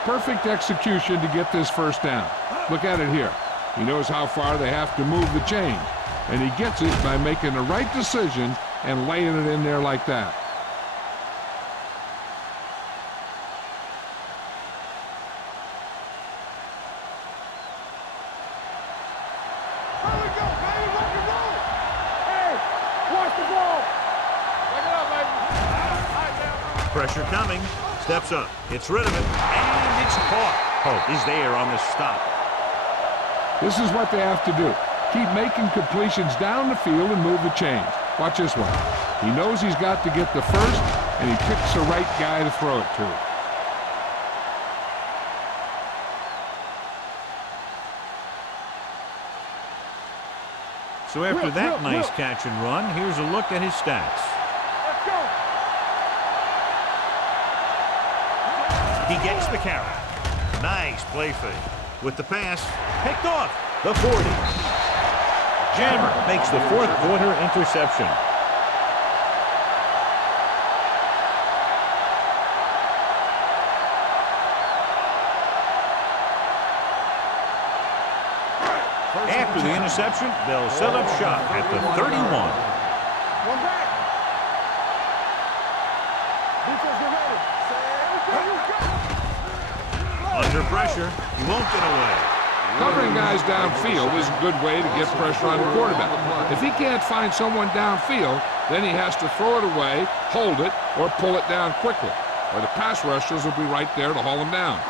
Perfect execution to get this first down. Look at it here. He knows how far they have to move the chain, and he gets it by making the right decision and laying it in there like that. Here we go, baby. Rock and roll. Hey, watch the ball. Look it up, baby. All right, now. Pressure coming. Steps up. Gets rid of it. And it's caught. Hope is there on the stop. This is what they have to do. Keep making completions down the field and move the chains. Watch this one. He knows he's got to get the first, and he picks the right guy to throw it to. So after that nice catch and run, here's a look at his stats. Let's go. He gets the carry. Nice play fake. With the pass, picked off the 40. Jammer makes the 4th quarter interception. After the interception, they'll set up shop at the 31. One back. Defense, get ready. Under pressure, he won't get away. Covering guys downfield is a good way to get pressure on the quarterback. If he can't find someone downfield, then he has to throw it away, hold it, or pull it down quickly. Or the pass rushers will be right there to haul him down.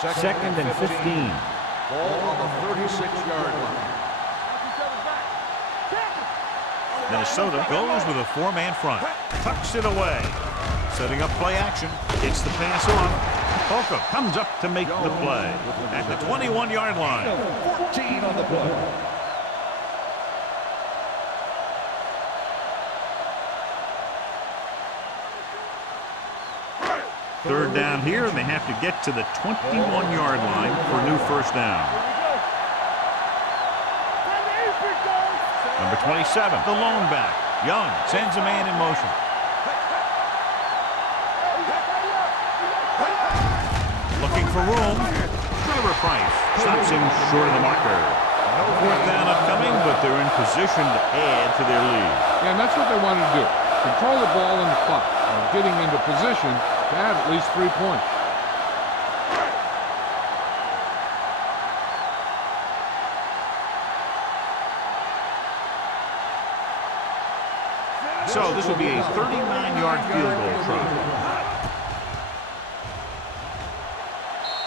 Second and 15. Ball on the 36-yard line. Minnesota goes with a 4-man front. Tucks it away. Setting up play action. Gets the pass on. Polka comes up to make the play at the 21-yard line. 14 on the play. Third down here, and they have to get to the 21-yard line for a new first down. Number 27, the lone back. Young sends a man in motion. Looking for room. Trevor Price stops him short of the marker. 4th down upcoming, but they're in position to add to their lead. Yeah, and that's what they wanted to do. Control the ball in the clock and getting into position to add at least 3 points. So this will be a 39-yard field goal try.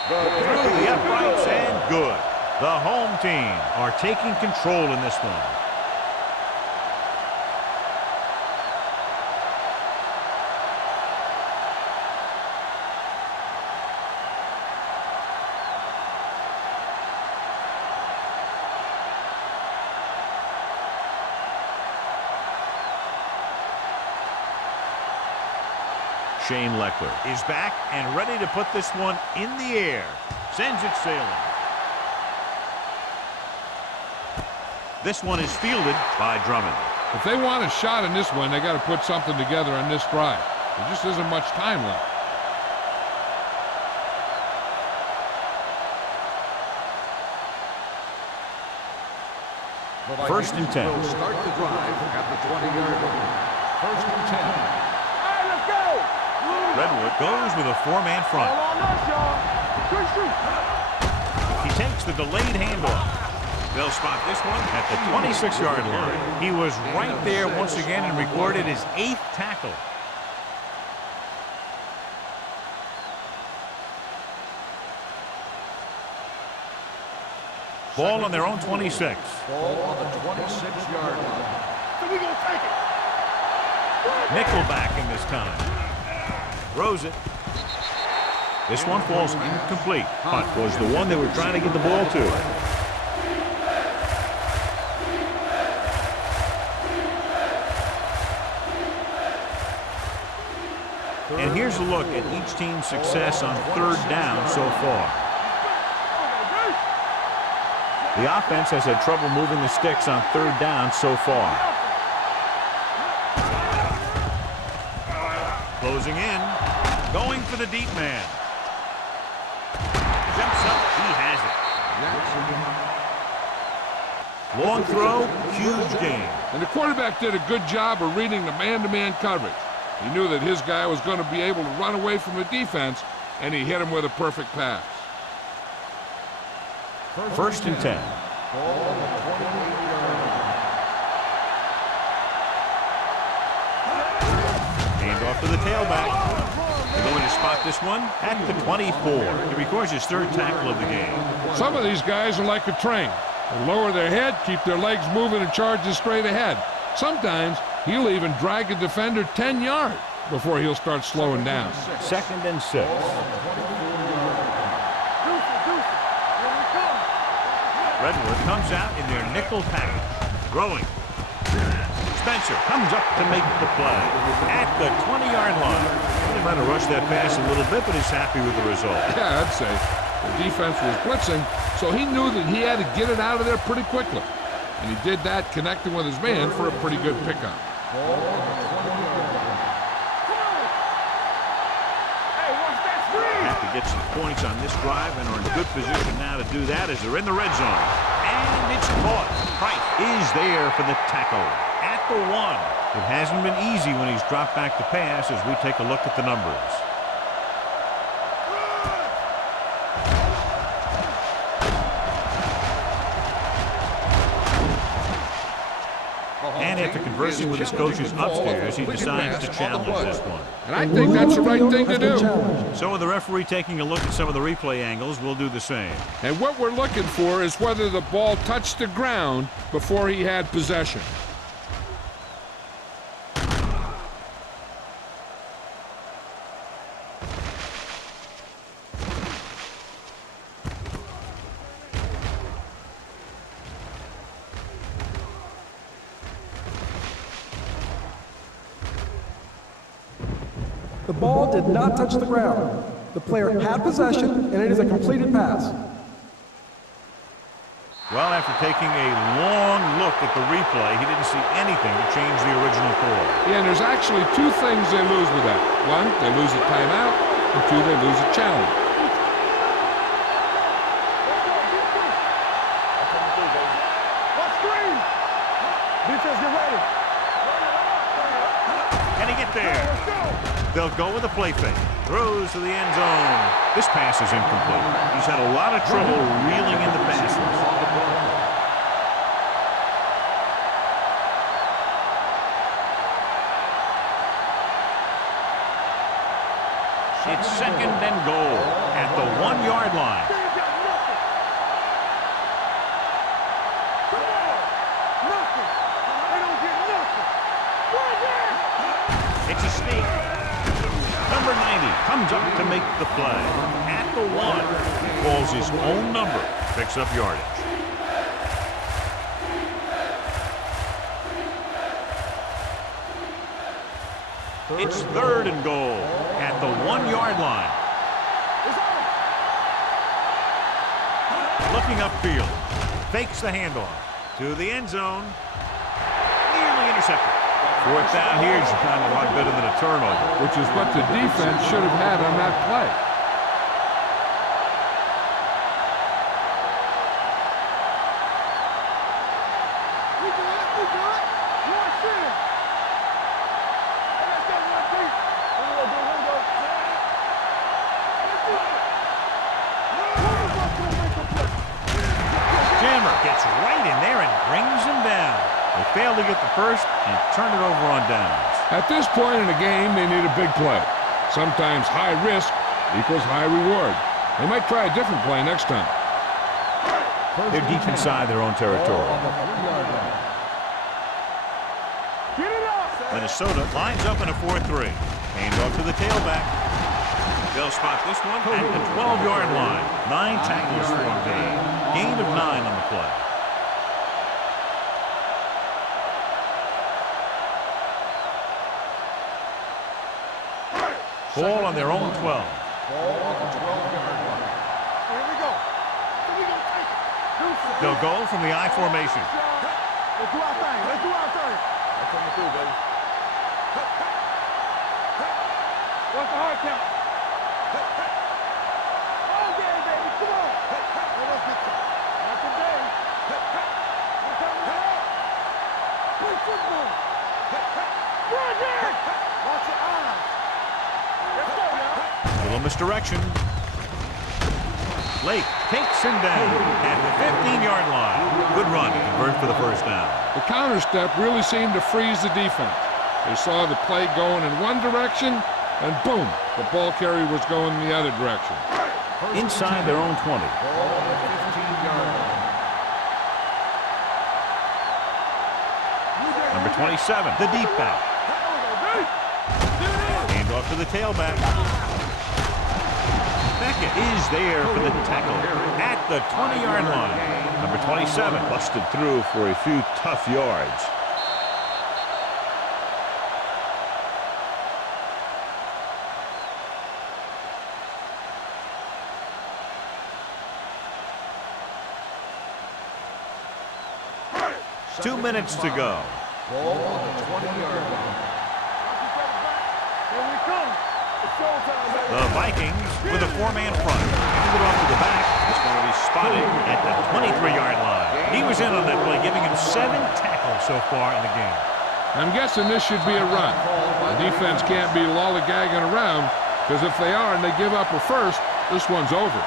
Through the uprights and good. The home team are taking control in this one. Shane Leckler is back and ready to put this one in the air. Sends it sailing. This one is fielded by Drummond. If they want a shot in this one, they got to put something together on this drive. There just isn't much time left. The First and 10. Will start the drive at the 20-yard line. First and 10. All right, let's go. Redwood goes with a 4-man front. All on us, y'all. Good shoot. He takes the delayed handoff. They'll spot this one at the 26-yard line. He was right there once again and recorded his 8th tackle. Ball on their own 26. Ball on the 26-yard line. So we gonna take it. Nickelback in this time. Throws it. This one falls incomplete. Punt was the one they were trying to get the ball to. And here's a look at each team's success on 3rd down so far. The offense has had trouble moving the sticks on 3rd down so far. Closing in. Going for the deep man. Jumps up. He has it. Long throw. Huge gain. And the quarterback did a good job of reading the man-to-man coverage. He knew that his guy was going to be able to run away from the defense, and he hit him with a perfect pass. First and 10. Hand off to the tailback. They're going to spot this one at the 24. He records his 3rd tackle of the game. Some of these guys are like a train. They lower their head, keep their legs moving, and charge straight ahead. Sometimes he'll even drag a defender 10 yards before he'll start slowing down. 2nd and 6. Redwood comes out in their nickel package. Throwing. Spencer comes up to make the play at the 20-yard line. They might have rushed that pass a little bit, but he's happy with the result. Yeah, I'd say. The defense was blitzing, so he knew that he had to get it out of there pretty quickly. And he did that connecting with his man for a pretty good pickup. Have to get some points on this drive and are in good position now to do that as they're in the red zone. And it's caught. Price is there for the tackle at the 1. It hasn't been easy when he's dropped back to pass as we take a look at the numbers. And after conversing with his coaches upstairs, he decides to challenge this one. And I think that's the right thing to do. So with the referee taking a look at some of the replay angles, we'll do the same. And what we're looking for is whether the ball touched the ground before he had possession. The ball did not touch the ground. The player had possession, and it is a completed pass. Well, after taking a long look at the replay, he didn't see anything to change the original call. Yeah, and there's actually 2 things they lose with that. 1, they lose a timeout, and 2, they lose a challenge. Let's screen. Defense, get ready. Can he get there? They'll go with a play fake. Throws to the end zone. This pass is incomplete. He's had a lot of trouble reeling in the passes. It's 2nd and goal at the 1-yard line. It's a sneak. Number 90 comes up to make the play. At the 1, he calls his own number, picks up yardage. It's 3rd and goal at the 1-yard line. Looking upfield. Fakes the handoff to the end zone. Nearly intercepted. 4th down here is kind of a lot better than a turnover. Which is what the defense should have had on that play. gets right in there and brings him down. They fail to get the first and turn it over on downs. At this point in the game, they need a big play. Sometimes high risk equals high reward. They might try a different play next time. They're deep inside their own territory. Minnesota lines up in a 4-3. Hand off to the tailback. They'll spot this one at the 12-yard line. 9 tackles for a gain. Gain of 9 on the play. Ball on their own 12. Ball on the 12-yard line. Here we go. Here we go. They'll go from the I formation. Let's do our thing. Let's do our thing. That's coming through, baby. What's the hard count? All day, baby. Come on. Let's get to it. Not today. We're coming up. Play football. Run there. Watch your eyes. Let's go now. Little misdirection. Lake takes him down at the 15-yard line. Good run to convert for the first down. The counter step really seemed to freeze the defense. They saw the play going in one direction, and boom, the ball carrier was going in the other direction. Inside their own 20. Ball on the 15-yard line. Number 27, the deep back. Hand off to the tailback. Beckett is there for the tackle at the 20-yard line. Number 27 busted through for a few tough yards. Two minutes to go. Ball on the 20-yard line. Here we come. It's showtime, baby. The Vikings with a 4-man front. Hand it off to the back. It's going to be spotted at the 23-yard line. He was in on that play, giving him 7 tackles so far in the game. I'm guessing this should be a run. The defense can't be lollygagging around, because if they are and they give up a first, this one's over.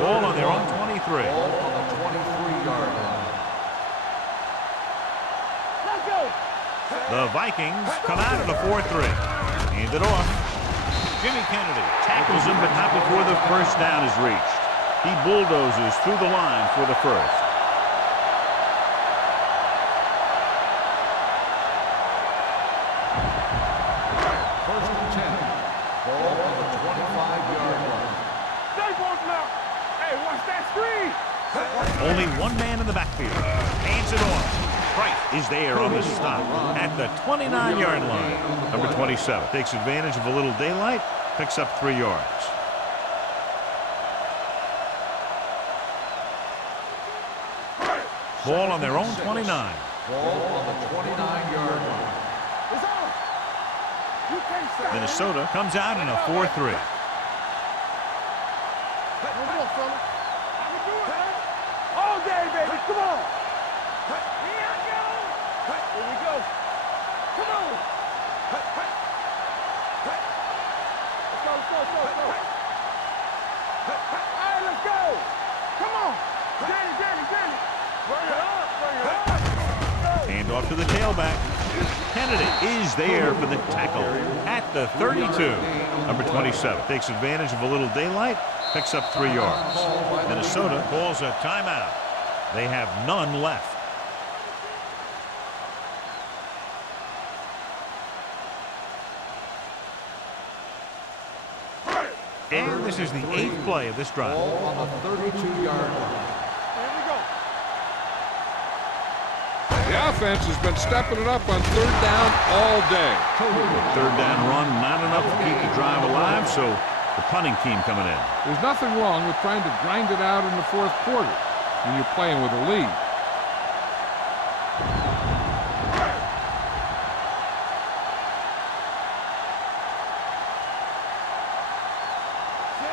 Ball on their own 23. Ball on the 23-yard line. Let's go. The Vikings come out at a 4-3. Hand it off. Jimmy Kennedy tackles him, but not before the first down is reached. He bulldozes through the line for the first. First and 10. Ball on the 25-yard line. Stay both now. Hey, watch that screen. Only one man in the backfield. Hands it off. Price is there on the stop at the 29-yard line. Number 27 takes advantage of a little daylight, picks up 3 yards. Ball on their own 29. Ball on the 29-yard line. It's on. You can't stop. Minnesota comes out in a 4-3. Come on, fella. I can do it, man. All day, baby. Come on. Here I go. Here we go. Come on. Let's go, let's go, let's go, let's go. All right, let's go. Come on. Danny, Danny, Danny. Bring it up, bring it up. Hand off to the tailback. Kennedy is there for the tackle at the 32. Number 27 takes advantage of a little daylight, picks up 3 yards. Minnesota calls a timeout. They have none left. And this is the 8th play of this drive. Ball on the 32-yard line. Here we go. The offense has been stepping it up on third down all day. Third down run, not enough to keep the drive alive, so the punting team coming in. There's nothing wrong with trying to grind it out in the fourth quarter when you're playing with a lead.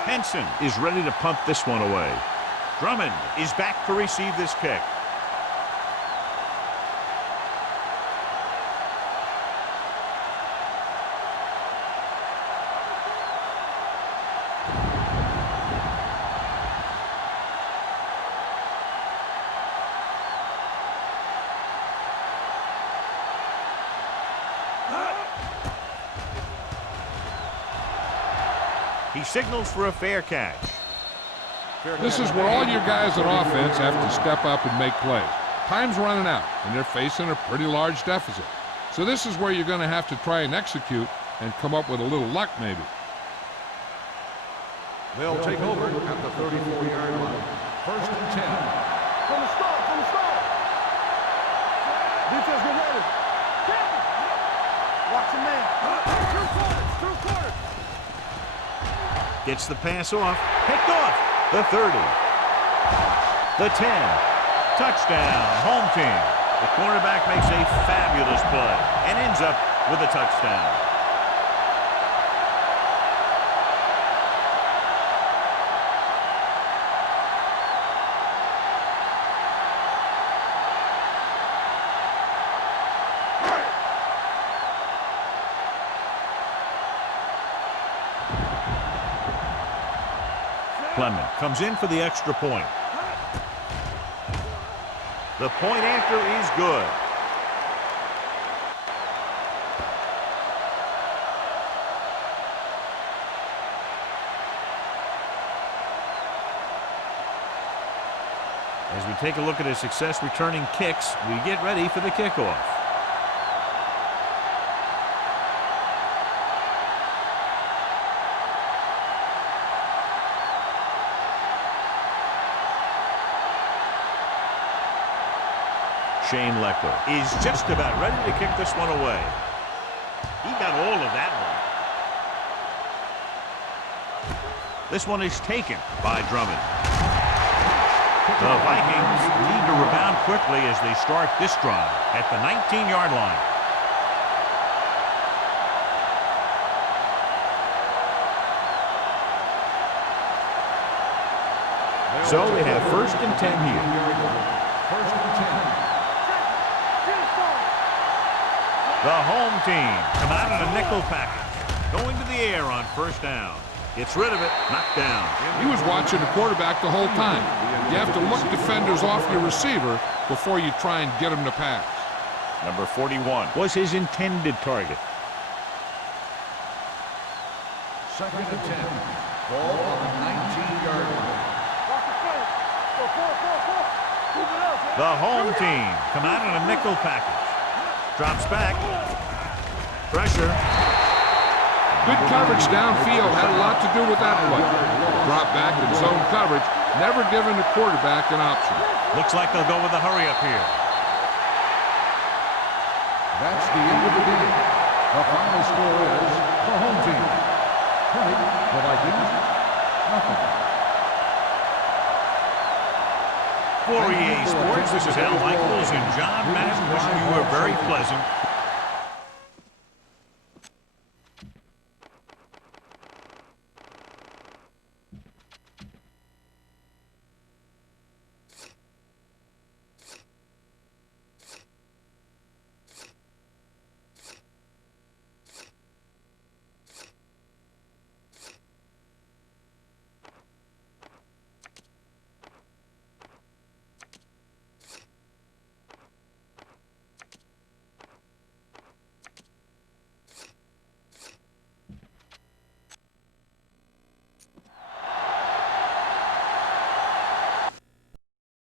Henson is ready to punt this one away. Drummond is back to receive this kick. He signals for a fair catch. This is where all your guys on offense have to step up and make plays. Time's running out, and they're facing a pretty large deficit. So this is where you're going to have to try and execute and come up with a little luck maybe. They'll take over at the 34-yard line. First and 10. From the start, from the start. Defense, get ready. Watch the man. Two quarters. Gets the pass off. Picked off. The 30. The 10. Touchdown, home team. The cornerback makes a fabulous play and ends up with a touchdown. Clement comes in for the extra point. The point after is good. As we take a look at his success returning kicks, we get ready for the kickoff. Shane Leckler is just about ready to kick this one away. He got all of that one. This one is taken by Drummond. The Vikings need to rebound quickly as they start this drive at the 19-yard line. So they have first and 10 here. First and 10. The home team come out in a nickel package. Going to the air on first down. Gets rid of it. Knocked down. He was watching the quarterback the whole time. You have to look defenders off your receiver before you try and get him to pass. Number 41 was his intended target. Second and 10. Ball on the 19-yard line. The home team come out in a nickel package. Drops back. Pressure. Good coverage downfield had a lot to do with that play. Drop back and zone coverage, never giving the quarterback an option. Looks like they'll go with a hurry up here. That's the end of the game. The final score is the home team 20, the Vikings nothing. For EA Sports, this is Al Michaels and John Madden wishing you a very pleasant